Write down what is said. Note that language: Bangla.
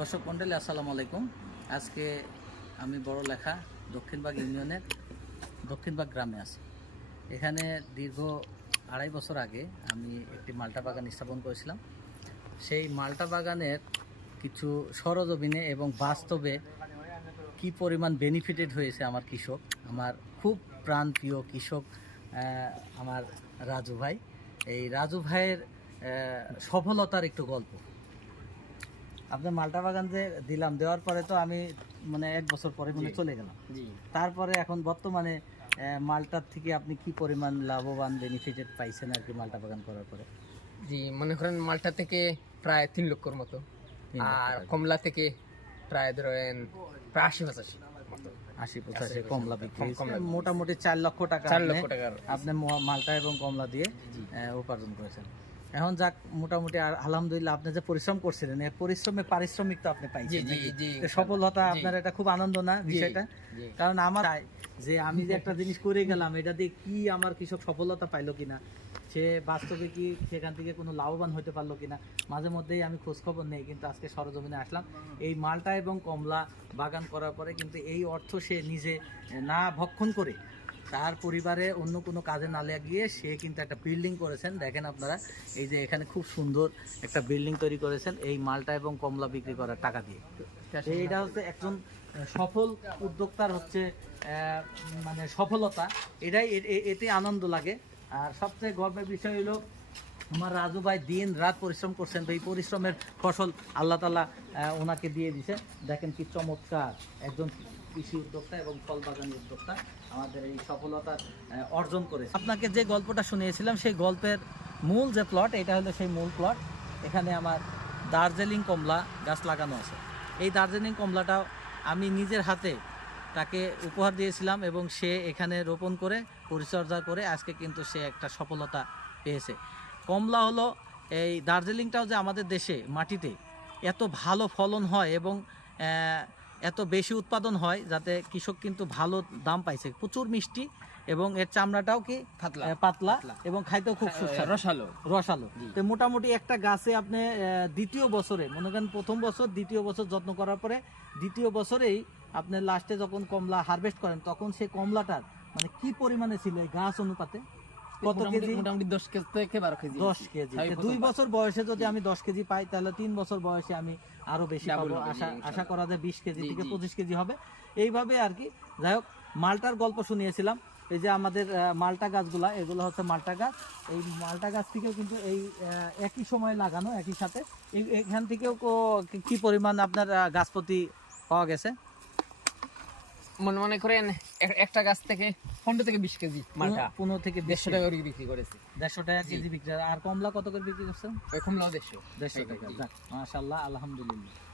দর্শক মন্ডলী, আসসালামু আলাইকুম। আজকে আমি বড় লেখা দক্ষিণবাগ ইউনিয়নের দক্ষিণবাগ গ্রামে আছি। এখানে দীর্ঘ আড়াই বছর আগে আমি একটি মালটা বাগান স্থাপন করেছিলাম। সেই মালটা বাগানের কিছু সরজমিনে এবং বাস্তবে কি পরিমাণ বেনিফিটেড হয়েছে আমার কৃষক, আমার খুব প্রাণপ্রিয় কৃষক আমার রাজু ভাই। এই রাজু ভাইয়ের সফলতার একটু গল্প। আপনার মালটা বাগান যে দিলাম দেওয়ার পরে তো আমি মানে এক বছর পরে মনে চলে গেলাম। তারপরে এখন বর্তমানে মালটার থেকে আপনি কি পরিমাণ লাভবান বেনিফিটেড পাইছেন আর কি মালটা বাগান করার পরে? জি মনে করেন মালটা থেকে প্রায় তিন লক্ষর মতো। আর কমলা থেকে প্রায় ধরেন প্রায় আশি পঁচাশি আশি পঁচাশি কমলা বিক্রি। মোটামুটি চার লক্ষ টাকা চার লক্ষ টাকার। আপনি মালটা এবং কমলা দিয়ে উপার্জন করেছেন। এখন যাক মোটামুটি আর আলহামদুলিল্লাহ আপনি যে পরিশ্রম করছিলেন এই পরিশ্রমে পারিশ্রমিক তো আপনি পাইছেন সফলতা আপনার এটা খুব আনন্দ না বিষয়টা? কারণ আমার যে আমি যে একটা জিনিস করে গেলাম এটা দিয়ে কি আমার কৃষক সফলতা পাইলো কিনা? সে বাস্তবে কি সেখান থেকে কোনো লাভবান হতে পারল কিনা? মাঝে মধ্যেই আমি খোঁজ খবর নেই কিন্তু আজকে সরজমিনে আসলাম। এই মালটা এবং কমলা বাগান করার পরে কিন্তু এই অর্থ সে নিজে না ভক্ষণ করে তার পরিবারে অন্য কোনো কাজে না লাগিয়ে সে কিন্তু একটা বিল্ডিং করেছেন। দেখেন আপনারা এই যে এখানে খুব সুন্দর একটা বিল্ডিং তৈরি করেছেন এই মালটা এবং কমলা বিক্রি করার টাকা দিয়ে। এইটা হচ্ছে একজন সফল উদ্যোক্তার হচ্ছে মানে সফলতা। এটাই এতে আনন্দ লাগে। আর সবচেয়ে গর্বের বিষয় হলো আমার রাজু ভাই দিন রাত পরিশ্রম করছেন তো এই পরিশ্রমের ফসল আল্লাহ তালা ওনাকে দিয়ে দিছে। দেখেন কি চমৎকার একজন কৃষি উদ্যোক্তা এবং ফল বাগানি উদ্যোক্তা আমাদের এই সফলতা অর্জন করেছে। আপনাকে যে গল্পটা শুনিয়েছিলাম, সেই গল্পের মূল যে প্লট এটা হলো সেই মূল প্লট এখানে আমার দার্জিলিং কমলা গাছ লাগানো আছে। এই দার্জিলিং কমলাটাও আমি নিজের হাতে তাকে উপহার দিয়েছিলাম এবং সে এখানে রোপণ করে, পরিচর্যা করে আজকে কিন্তু সে একটা সফলতা পেয়েছে। কমলা হলো এই দার্জিলিংটাও যে আমাদের দেশে মাটিতে এত ভালো ফলন হয় এবং এত বেশি উৎপাদন হয় যাতে কৃষক কিন্তু ভালো দাম পাইছে। প্রচুর মিষ্টি এবং এর চামড়াটাও কি পাতলা। এবং খাইতেও খুব সুস্বাদু। রসালো। রসালো। তো মোটামুটি একটা গাছে আপনি দ্বিতীয় বছরে মনে করেন প্রথম বছর দ্বিতীয় বছর যত্ন করার পরে দ্বিতীয় বছরেই আপনি লাস্টে যখন কমলা হারভেস্ট করেন তখন সেই কমলাটার মানে কি পরিমাণে ছিল এই গাছ অনুপাতে? কত কেজি? মোটামুটি দশ কেজি থেকে বারো কেজি। দশ কেজি। ছয় তো প্রথম দুই বছর বয়সে যদি আমি দশ কেজি পাই তাহলে তিন বছর বয়সে আমি আরও বেশি পাবো। আশা আশা করা যায় বিশ কেজি থেকে পঁচিশ কেজি হবে। এইভাবে আর কি। যাই হোক মালটার গল্প শুনিয়েছিলাম। এই যে আমাদের মালটা গাছগুলা এগুলো হচ্ছে মালটা গাছ। এই মালটা গাছ থেকেও কিন্তু এই একই সময় লাগানো একই সাথে। এখান থেকেও কো- পরিমাণ আপনার গাছপতি পাওয়া গেছে? মনে মনে করেন একটা গাছ থেকে পনেরো থেকে বিশ কেজি মালটা পনেরো থেকে দেড়শো টাকা করে বিক্রি করেছে। দেড়শো টাকা কেজি বিক্রি। আর কমলা কত করে বিক্রি করছেন? কমলা দেড়শো। দেড়শো টাকা মাসাল্লাহ মাশাল্লাহ আলহামদুলিল্লাহ।